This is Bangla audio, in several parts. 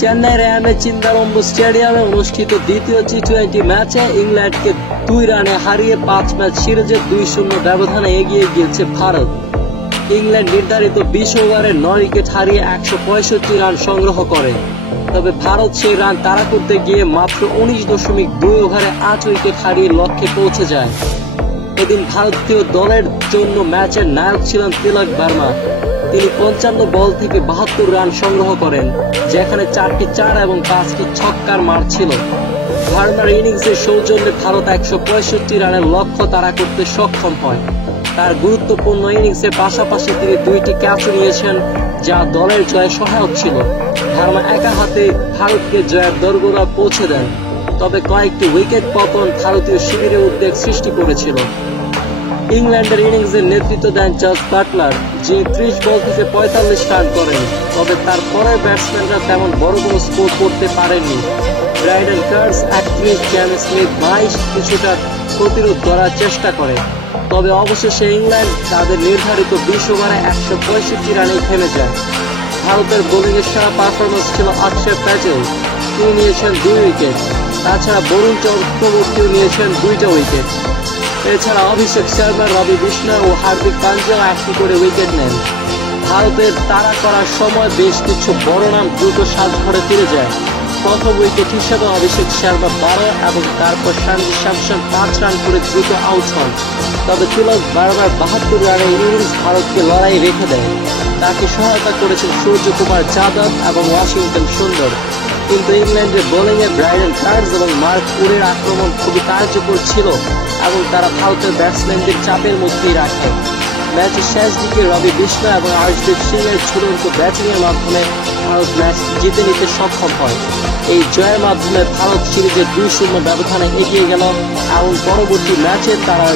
চেন্নাইয়ের এমএ চিদাম্বরম স্টেডিয়ামে অনুষ্ঠিত দ্বিতীয় টি-20 ম্যাচে ইংল্যান্ডকে 2 রানে হারিয়ে 5 ম্যাচ সিরিজে 2-0 ব্যবধানে এগিয়ে গিয়েছে ভারত। ইংল্যান্ড নির্ধারিত 20 ওভারে 9 উইকেট হারিয়ে 165 রান সংগ্রহ করে। তবে ভারত সেই রান তাড়া করতে গিয়ে মাত্র 19.2 ওভারে 8 উইকেট হারিয়ে লক্ষ্যে পৌঁছে যায়। এদিন ভারতীয় দলের জন্য ম্যাচের নায়ক ছিলেন তিলক ভার্মা। তিনি 55 বল থেকে 72 রান সংগ্রহ করেন, যেখানে 4টি 4 এবং 5টি ছক্কার মার ছিল। ভার্মার ইনিংসের সৌজন্যে ভারত 165 রানের লক্ষ্য তাড়া করতে সক্ষম হয়। তার গুরুত্বপূর্ণ ইনিংসের পাশাপাশি তিনি 2টি ক্যাচও নিয়েছেন, যা দলের জয়ে সহায়ক ছিল। ভার্মা একা হাতে ভারতকে জয়ের দোরগোড়ায় পৌঁছে দেন, তবে কয়েকটি উইকেট পতন ভারতীয় শিবিরে উদ্বেগ সৃষ্টি করেছিল। ইংল্যান্ডের ইনিংসের নেতৃত্ব দেন জস বাটলার, যিনি 30 বল থেকে 45 রান করেন। তবে তার পরের ব্যাটসম্যানরা তেমন বড় কোনো স্কোর করতে পারেননি। ব্রাইডেন কার্স 31, ক্যাম স্মিথ 22 কিছুটা প্রতিরোধ করার চেষ্টা করে। তবে অবশেষে ইংল্যান্ড তাদের নির্ধারিত 20 ওভারে 165 রানেই থেমে যায়। ভারতের বোলিংয়ের সেরা পারফরমেন্স ছিল অক্ষর প্যাটেল, তিনি নিয়েছেন 2 উইকেট। তাছাড়া বরুণ চক্রবর্তীও নিয়েছেন 2টা উইকেট। এছাড়া অভিষেক শর্মা, রবি বিষ্ণয় ও হার্দিক পান্ডিয়াও 1টি করে উইকেট নেন। ভারতের তাড়া করার সময় বেশ কিছু বড় নাম দ্রুত সাজঘরে ফিরে যায়। প্রথম উইকেট হিসেবে অভিষেক শর্মা 12 এবং তারপর সঞ্জু স্যামসন 5 রান করে দ্রুত আউট হন। তবে তিলক ভার্মার 72 রানের ইনিংস ভারতকে লড়াই রেখে দেয়। তাকে সহায়তা করেছেন সূর্যকুমার যাদব এবং ওয়াশিংটন সুন্দর। কিন্তু ইংল্যান্ডের বোলিংয়ে ব্রাইডেন কার্স এবং মার্ক উডের আক্রমণ খুবই কার্যকর ছিল এবং তারা ভারতের ব্যাটসম্যানদের চাপের মধ্যেই রাখে। ম্যাচের শেষ দিকে রবি বিষ্ণয় এবং আর্শদীপ সিংয়ের ঝুলন্ত ব্যাটিংয়ের মাধ্যমে ভারত ম্যাচ জিতে নিতে সক্ষম হয়। এই জয়ের মাধ্যমে ভারত সিরিজে 2-0 ব্যবধানে এগিয়ে গেল এবং পরবর্তী ম্যাচে তারা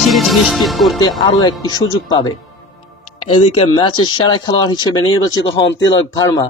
সিরিজ নিশ্চিত করতে আরও একটি সুযোগ পাবে। এদিকে ম্যাচের সেরা খেলোয়াড় হিসেবে নির্বাচিত হন তিলক ভার্মা।